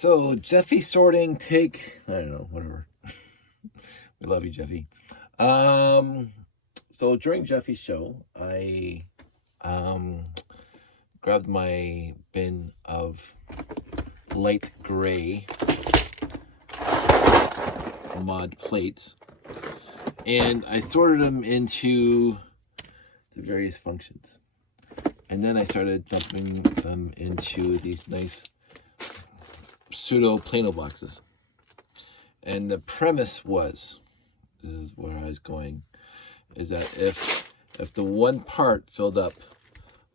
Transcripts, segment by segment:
So Jeffy sorting take, I don't know, whatever. We love you, Jeffy. So during Jeffy's show, I grabbed my bin of light gray mod plates and I sorted them into the various functions. And then I started dumping them into these nice pseudo Plano boxes. And the premise was, this is where I was going, is that if the one part filled up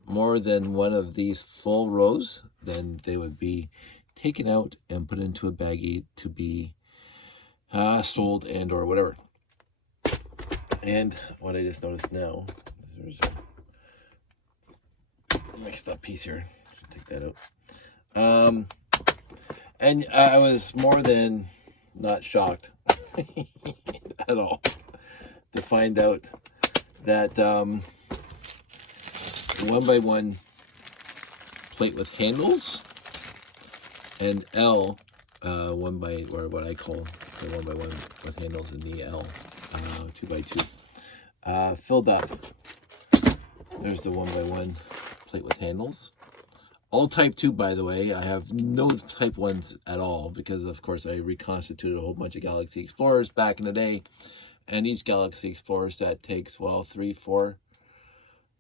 more than one of these full rows, then they would be taken out and put into a baggie to be sold and or whatever. And what I just noticed now is there's a mixed up piece here. Take that out. And I was more than not shocked at all to find out that one by one plate with handles and L one by, or what I call the one by one with handles in the L 2x2 filled up. There's the one by one plate with handles. All type 2, by the way. I have no type 1s at all because, of course, I reconstituted a whole bunch of Galaxy Explorers back in the day. And each Galaxy Explorer set takes, well, 3, 4,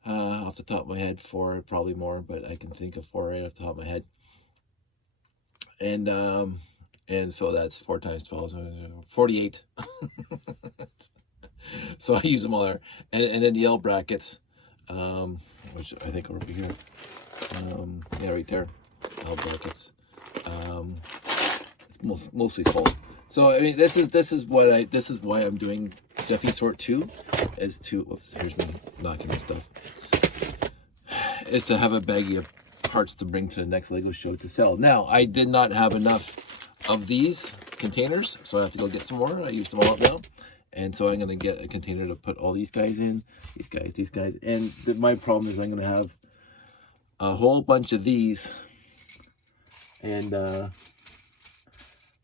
off the top of my head, 4, probably more, but I can think of 4 right off the top of my head. And so that's 4 times 12, 48. So I use them all there. And then the L brackets, which I think are over here. Yeah, right there, L brackets. It's mostly full. So I mean, this is why I'm doing Jeffy Sort 2, is to, oops, here's me knocking my stuff, is to have a baggie of parts to bring to the next Lego show to sell. Now, I did not have enough of these containers, so I have to go get some more. I used them all up now. And so I'm going to get a container to put all these guys in, these guys. And my problem is I'm going to have a whole bunch of these, and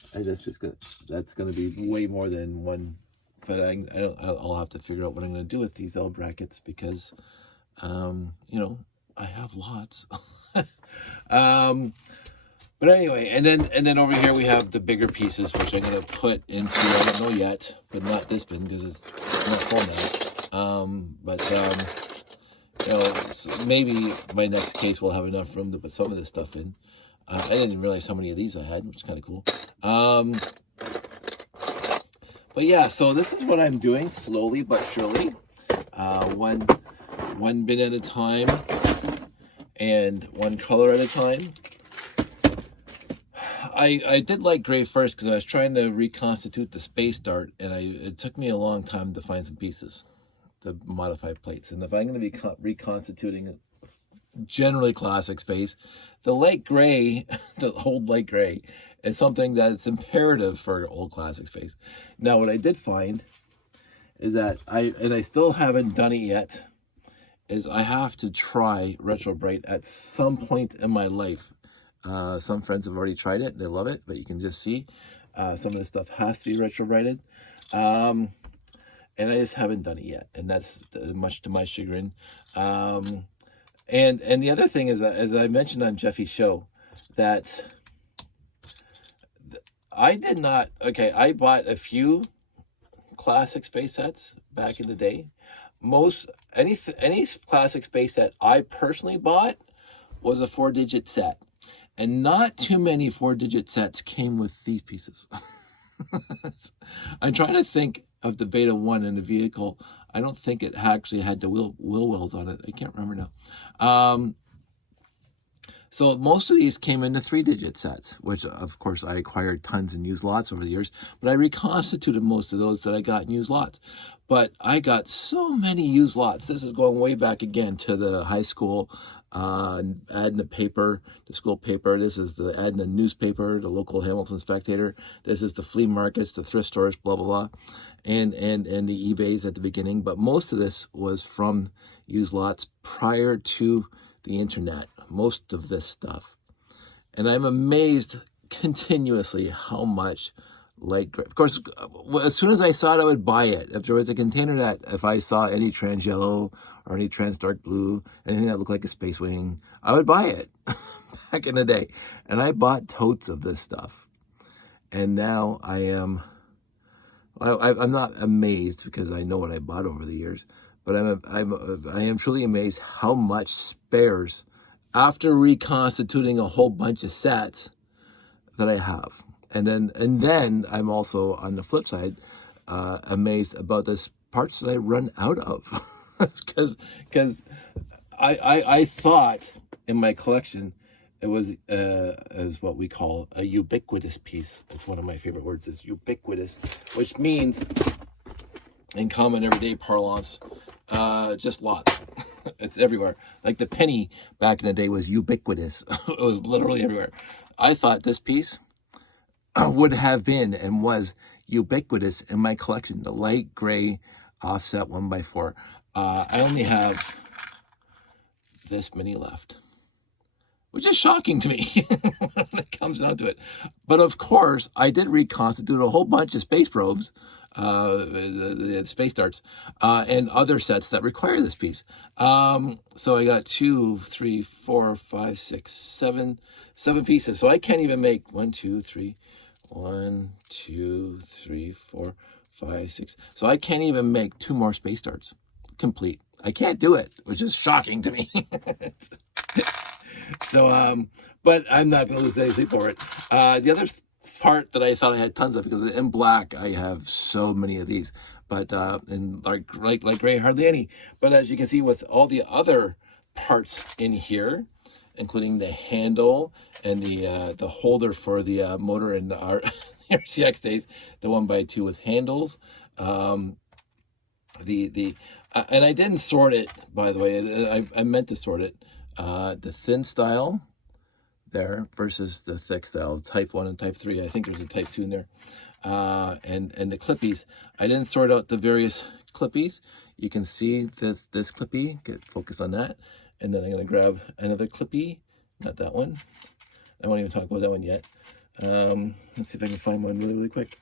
that's going to be way more than one. But I'll have to figure out what I'm going to do with these L brackets because, you know, I have lots. But anyway, and then over here we have the bigger pieces, which I'm going to put into, I don't know yet, but not this bin because it's not full now. You know, so maybe my next case will have enough room to put some of this stuff in. I didn't realize how many of these I had, which is kind of cool. But yeah, so this is what I'm doing slowly but surely. One bin at a time and one color at a time. I did like gray first because I was trying to reconstitute the space dart, and it took me a long time to find some pieces to modify plates. And if I'm going to be reconstituting generally classic space, the light gray, the old light gray, is something that's imperative for old classic space. Now, what I did find is that I still haven't done it yet, is I have to try Retro Bright at some point in my life. Some friends have already tried it, they love it, but you can just see some of the stuff has to be Retro Brighted. And I just haven't done it yet, and that's much to my chagrin. And the other thing is, as I mentioned on Jeffy's show, that I did not, okay, I bought a few classic space sets back in the day. Any classic space set I personally bought was a 4-digit set. And not too many 4-digit sets came with these pieces. I'm trying to think of the Beta 1 in the vehicle. I don't think it actually had the wheel wells on it. I can't remember now. So most of these came in the 3-digit sets, which of course I acquired tons and used lots over the years. But I reconstituted most of those that I got in used lots. But I got so many used lots. This is going way back again to the high school, adding the paper, the school paper. This is the adding the newspaper, the local Hamilton Spectator. This is the flea markets, the thrift stores, blah, blah, blah. And the eBays at the beginning. But most of this was from used lots prior to the internet, most of this stuff. And I'm amazed continuously how much light gray. Of course, as soon as I saw it, I would buy it. If there was a container that, if I saw any trans yellow or any trans dark blue, anything that looked like a Space Wing, I would buy it back in the day. And I bought totes of this stuff. And now I'm not amazed because I know what I bought over the years, but I am truly amazed how much spares after reconstituting a whole bunch of sets that I have. And then I'm also, on the flip side, amazed about the parts that I run out of. Because I thought in my collection it was as what we call a ubiquitous piece. It's one of my favorite words, is ubiquitous, which means, in common everyday parlance, just lots. It's everywhere. Like the penny back in the day was ubiquitous. It was literally everywhere. I thought this piece would have been and was ubiquitous in my collection, the light gray offset 1x4. I only have this many left, which is shocking to me when it comes down to it. But of course, I did reconstitute a whole bunch of space probes, the space darts, and other sets that require this piece. So I got 2, 3, 4, 5, 6, 7 pieces. So I can't even make 1, 2, 3, 4, 5, 6. So I can't even make 2 more space darts complete. I can't do it, which is shocking to me. So, but I'm not going to lose any sleep over it. The other part that I thought I had tons of, because in black I have so many of these, but in like gray, hardly any. But as you can see, with all the other parts in here, including the handle and the holder for the motor in our RCX days, the 1x2 with handles, and I didn't sort it, by the way. I meant to sort it. The thin style there versus the thick style, type 1 and type 3. I think there's a type 2 in there. And the clippies. I didn't sort out the various clippies. You can see this clippy, get focus on that. And then I'm going to grab another clippy, not that one. I won't even talk about that one yet. Let's see if I can find one really quick.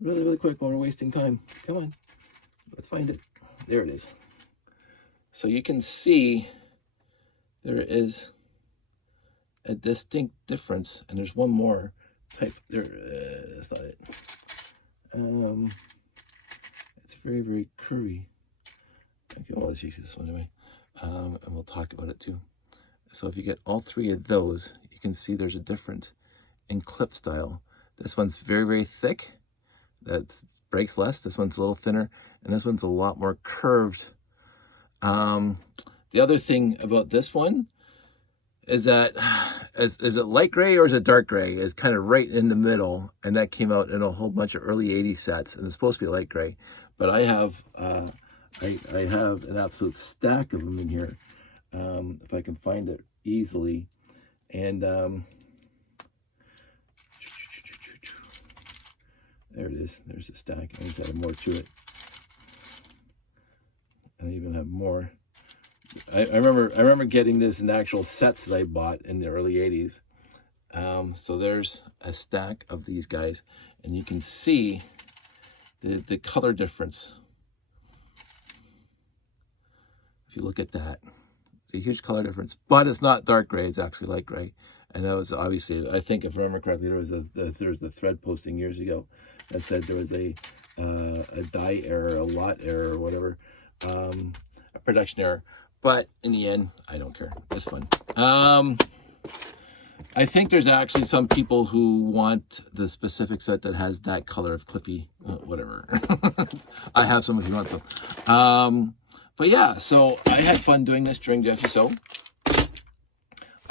Really quick while we're wasting time. Come on, let's find it. There it is. So you can see there is a distinct difference, and there's one more type there. That's not it. It's very curvy. Okay, well, let's use this one anyway, and we'll talk about it too. So if you get all 3 of those, you can see there's a difference in clip style. This one's very thick. That breaks less. This one's a little thinner, and this one's a lot more curved. The other thing about this one is that, is it light gray or is it dark gray? It's kind of right in the middle, and that came out in a whole bunch of early 80s sets, and it's supposed to be light gray. But I have I have an absolute stack of them in here, if I can find it easily. And there it is. There's a stack. I just added more to it. I even have more. I remember getting this in actual sets that I bought in the early 80s. So there's a stack of these guys, and you can see the color difference. If you look at that, it's a huge color difference, but it's not dark gray, it's actually light gray. And that was obviously, I think if I remember correctly, there was a thread posting years ago that said there was a die error, a lot error, or whatever, a production error. But in the end, I don't care. It's fun. I think there's actually some people who want the specific set that has that color of clippy, whatever. I have some if you want some. But yeah, so I had fun doing this during Jeffy So.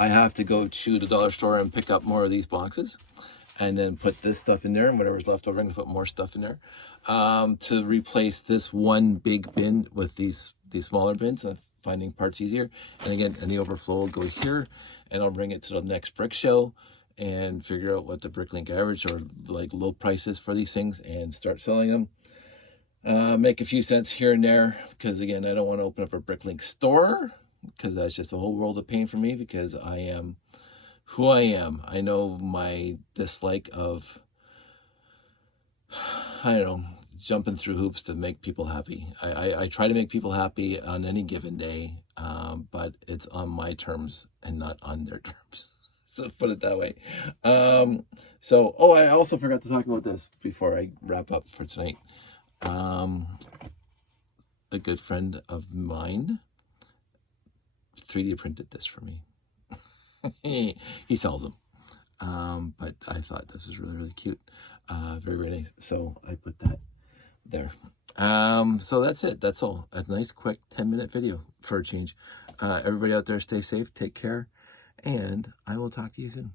I have to go to the dollar store and pick up more of these boxes, and then put this stuff in there, and whatever's left over, I'm gonna put more stuff in there, to replace this one big bin with these smaller bins. Finding parts easier. And again, any overflow will go here, and I'll bring it to the next brick show and figure out what the Bricklink average or like low prices for these things and start selling them. Make a few cents here and there, because again, I don't want to open up a Bricklink store, because that's just a whole world of pain for me, because I am who I am. I know my dislike of, I don't know, jumping through hoops to make people happy. I try to make people happy on any given day, but it's on my terms and not on their terms. So let's put it that way. Oh, I also forgot to talk about this before I wrap up for tonight. A good friend of mine 3D printed this for me. He sells them. But I thought this was really, really cute. Very, very nice. So I put that there. So that's it. That's all. A nice, quick 10-minute video for a change. Everybody out there, stay safe, take care, and I will talk to you soon.